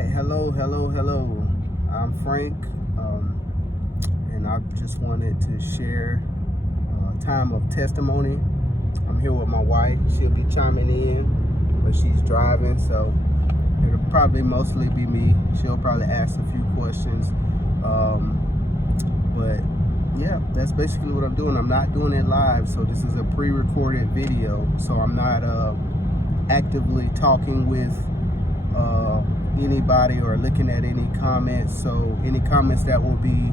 right, hello. I'm Frank, and I just wanted to share a time of testimony. I'm here with my wife. She'll be chiming in, but she's driving, so it'll probably mostly be me. She'll probably ask a few questions, but yeah, that's basically what I'm doing. I'm not doing it live, so this is a pre-recorded video, so I'm not actively talking with anybody or looking at any comments. So any comments that will be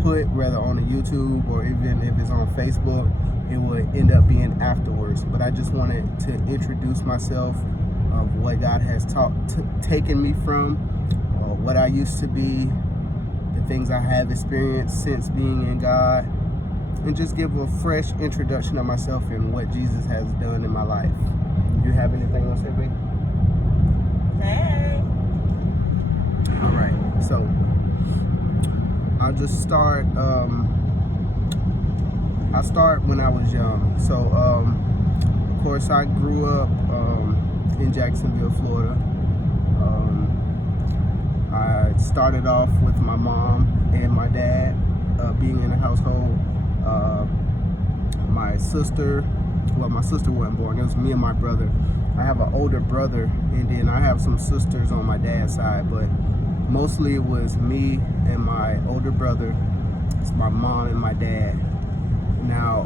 put, whether on the YouTube or even if it's on Facebook, it would end up being afterwards. But I just wanted to introduce myself, of what God has taken me from, what I used to be, the things I have experienced since being in God, and just give a fresh introduction of myself and what Jesus has done in my life. You have anything else to say, babe? Hey. All right, so I'll just start. I start when I was young. So, of course, I grew up in Jacksonville, Florida. I started off with my mom and my dad being in the household. My sister wasn't born. It was me and my brother. I have an older brother, and then I have some sisters on my dad's side, but mostly it was me and my older brother. It's my mom and my dad. Now,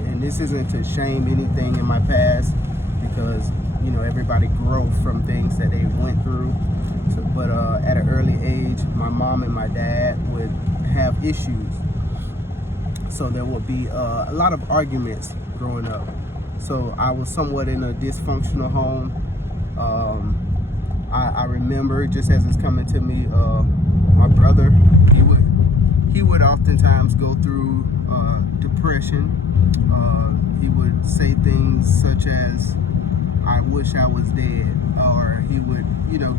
and this isn't to shame anything in my past, because you know everybody grows from things that they went through. So, but at an early age, my mom and my dad would have issues. So there would be a lot of arguments growing up. So I was somewhat in a dysfunctional home. I remember, just as it's coming to me, my brother, he would oftentimes go through depression. He would say things such as, "I wish I was dead," or he would,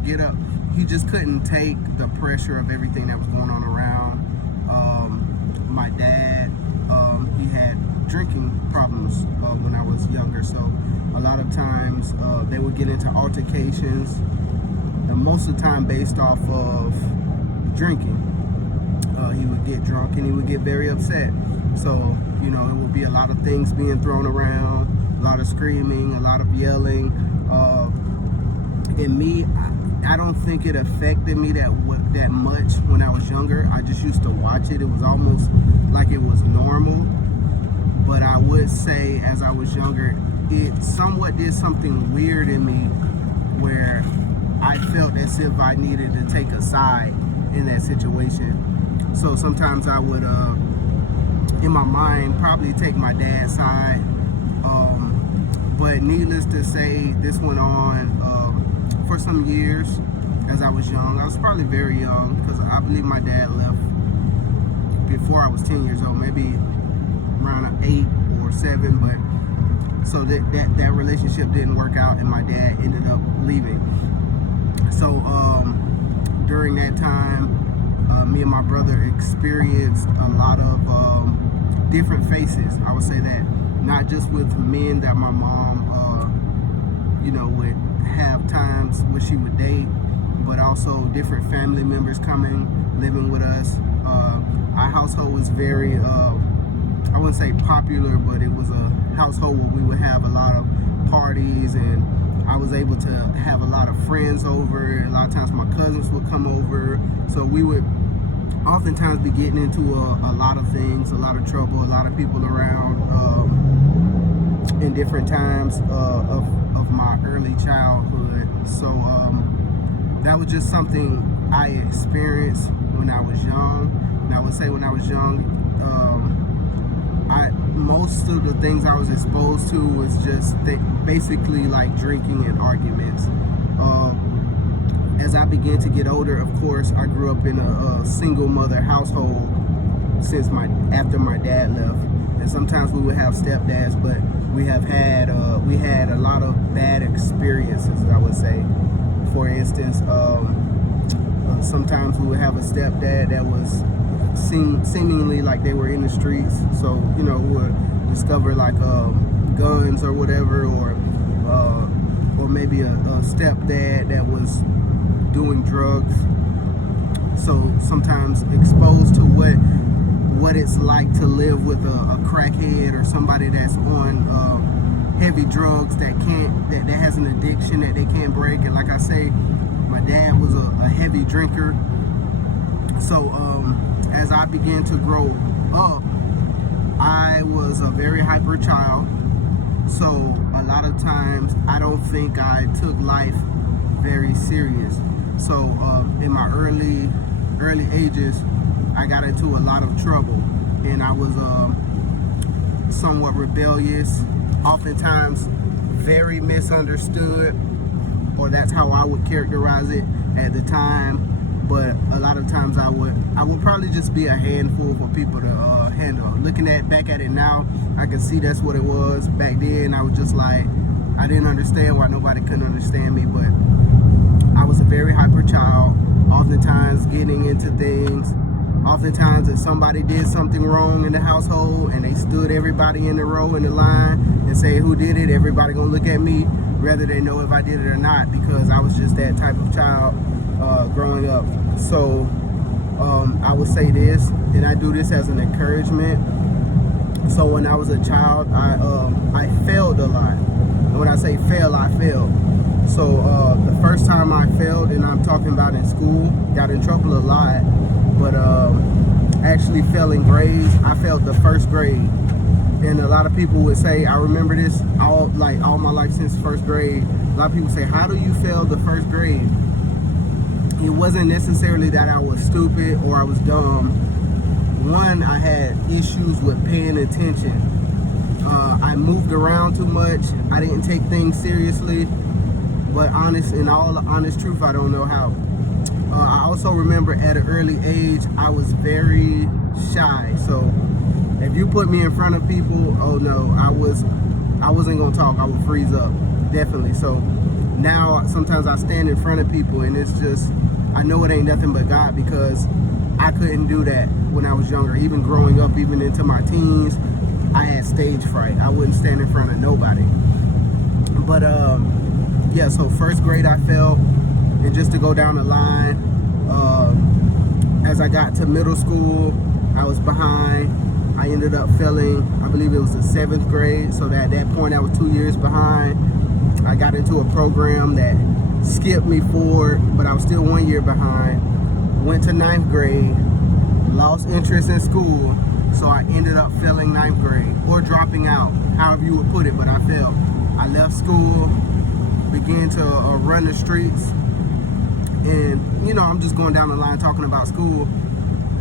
get up. He just couldn't take the pressure of everything that was going on around. My dad, he had drinking problems when I was younger, so a lot of times they would get into altercations, and most of the time based off of drinking. He would get drunk and he would get very upset. So, it would be a lot of things being thrown around, a lot of screaming, a lot of yelling. And me, I don't think it affected me that much when I was younger. I just used to watch it. It was almost like it was normal. But I would say, as I was younger, it somewhat did something weird in me, where I felt as if I needed to take a side in that situation. So sometimes I would, in my mind, probably take my dad's side. But needless to say, this went on for some years as I was young. I was probably very young, because I believe my dad left before I was 10 years old, maybe around 8 or 7. But so that relationship didn't work out, and my dad ended up leaving. So during that time, me and my brother experienced a lot of different faces. I would say that, not just with men that my mom, would have times where she would date, but also different family members coming, living with us. Our household was very, I wouldn't say popular, but it was a household where we would have a lot of parties, and I was able to have a lot of friends over. A lot of times my cousins would come over, so we would oftentimes be getting into a lot of things, a lot of trouble, a lot of people around in different times of my early childhood. So that was just something I experienced when I was young. And I would say when I was young, most of the things I was exposed to was just basically like drinking and arguments. As I began to get older, of course, I grew up in a single mother household after my dad left, and sometimes we would have stepdads, but we had a lot of bad experiences, I would say. For instance, sometimes we would have a stepdad that was seemingly like they were in the streets, so we would discover like guns or whatever, or or maybe a stepdad that was doing drugs. So sometimes exposed to what it's like to live with a crackhead or somebody that's on heavy drugs that has an addiction that they can't break. And like I say, my dad was a heavy drinker. So as I began to grow up, I was a very hyper child. So a lot of times I don't think I took life very serious. So in my early ages, I got into a lot of trouble, and I was somewhat rebellious, oftentimes very misunderstood, or that's how I would characterize it at the time. But a lot of times I would probably just be a handful for people to handle. Looking back at it now, I can see that's what it was. Back then, I was just like, I didn't understand why nobody couldn't understand me, but I was a very hyper child, oftentimes getting into things. Oftentimes if somebody did something wrong in the household and they stood everybody in the row in the line and say who did it, everybody gonna look at me, whether they know if I did it or not, because I was just that type of child growing up. So I would say this, and I do this as an encouragement. So when I was a child, I failed a lot. And when I say fail, I failed. So the first time I failed, and I'm talking about in school, got in trouble a lot, but actually fell in grades. I failed the first grade. And a lot of people would say, I remember this all my life since first grade. A lot of people say, how do you fail the first grade? It wasn't necessarily that I was stupid or I was dumb. One, I had issues with paying attention. I moved around too much. I didn't take things seriously. But in all honest truth, I don't know how. I also remember at an early age, I was very shy. So if you put me in front of people, oh no, I wasn't gonna talk. I would freeze up, definitely. So now sometimes I stand in front of people, and it's just, I know it ain't nothing but God, because I couldn't do that when I was younger. Even growing up, even into my teens, I had stage fright. I wouldn't stand in front of nobody. But yeah, so first grade I failed, and just to go down the line, as I got to middle school, I was behind. I ended up failing, I believe it was the 7th grade, so at that point I was 2 years behind. I got into a program that skipped me forward, but I was still 1 year behind. Went to 9th grade, lost interest in school, so I ended up failing 9th grade, or dropping out, however you would put it, but I failed. I left school, began to run the streets, and you know, I'm just going down the line talking about school.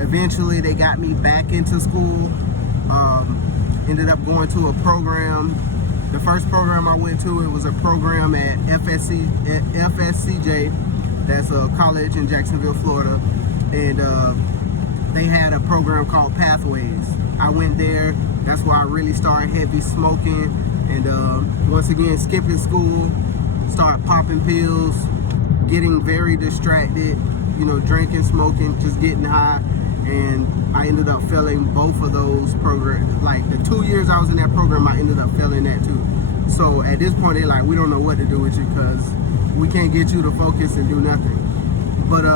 Eventually they got me back into school. Ended up going to a program. The first program I went to, it was a program at FSCJ, that's a college in Jacksonville, Florida, and they had a program called Pathways. I went there. That's where I really started heavy smoking, and once again skipping school, started popping pills, getting very distracted, you know, drinking, smoking, just getting high. And I ended up failing both of those programs. Like the 2 years I was in that program, I ended up failing that too. So at this point, they're like, we don't know what to do with you, because we can't get you to focus and do nothing. But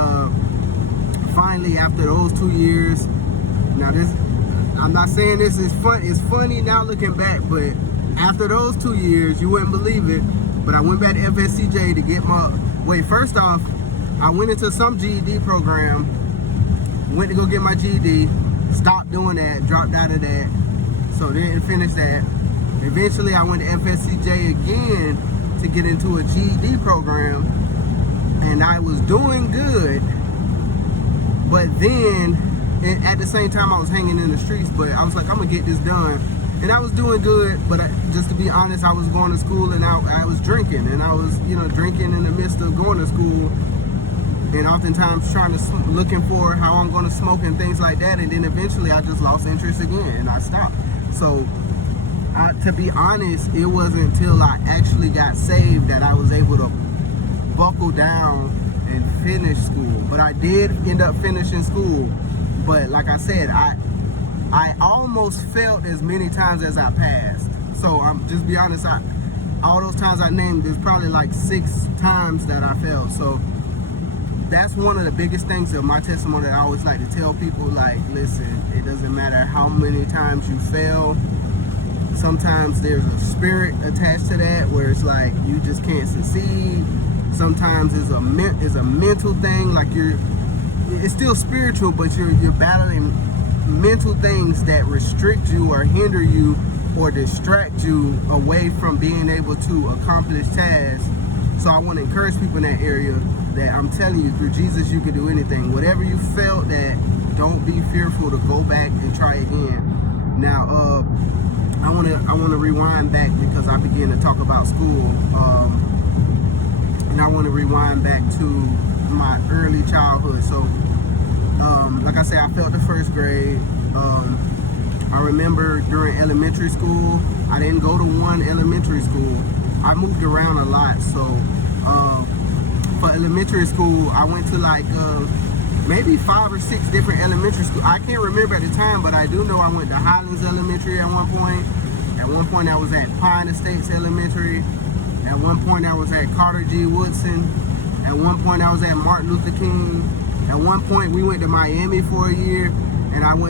finally, after those 2 years, now this, I'm not saying this is fun. It's funny now looking back, but after those 2 years, you wouldn't believe it, but I went back to FSCJ to get my, first off, I went into some GED program, went to go get my GED, stopped doing that, dropped out of that, so didn't finish that. Eventually I went to FSCJ again to get into a GED program, and I was doing good, but then at the same time I was hanging in the streets, but I was like, I'm gonna get this done. And I was doing good, but just to be honest, I was going to school and I was drinking, and I was, you know, drinking in the midst of going to school, and oftentimes trying to, looking for how I'm going to smoke and things like that. And then eventually I just lost interest again and I stopped. So to be honest, it wasn't until I actually got saved that I was able to buckle down and finish school. But I did end up finishing school. But like I said, I almost failed as many times as I passed. So I'm just be honest, all those times I named, there's probably like 6 times that I failed. So that's one of the biggest things of my testimony that I always like to tell people, like, listen, it doesn't matter how many times you fail. Sometimes there's a spirit attached to that where it's like you just can't succeed. Sometimes it's a mental thing, like it's still spiritual, but you're battling mental things that restrict you or hinder you or distract you away from being able to accomplish tasks. So I want to encourage people in that area that I'm telling you, through Jesus, you can do anything. Whatever you felt that, don't be fearful to go back and try again. Now, I want to rewind back because I began to talk about school, and I want to rewind back to my early childhood. So, like I said, I failed the first grade. I remember during elementary school, I didn't go to one elementary school. I moved around a lot. So, for elementary school, I went to like maybe 5 or 6 different elementary schools. I can't remember at the time, but I do know I went to Highlands Elementary at one point. At one point, I was at Pine Estates Elementary. At one point, I was at Carter G. Woodson. At one point, I was at Martin Luther King. At one point, we went to Miami for a year, and I went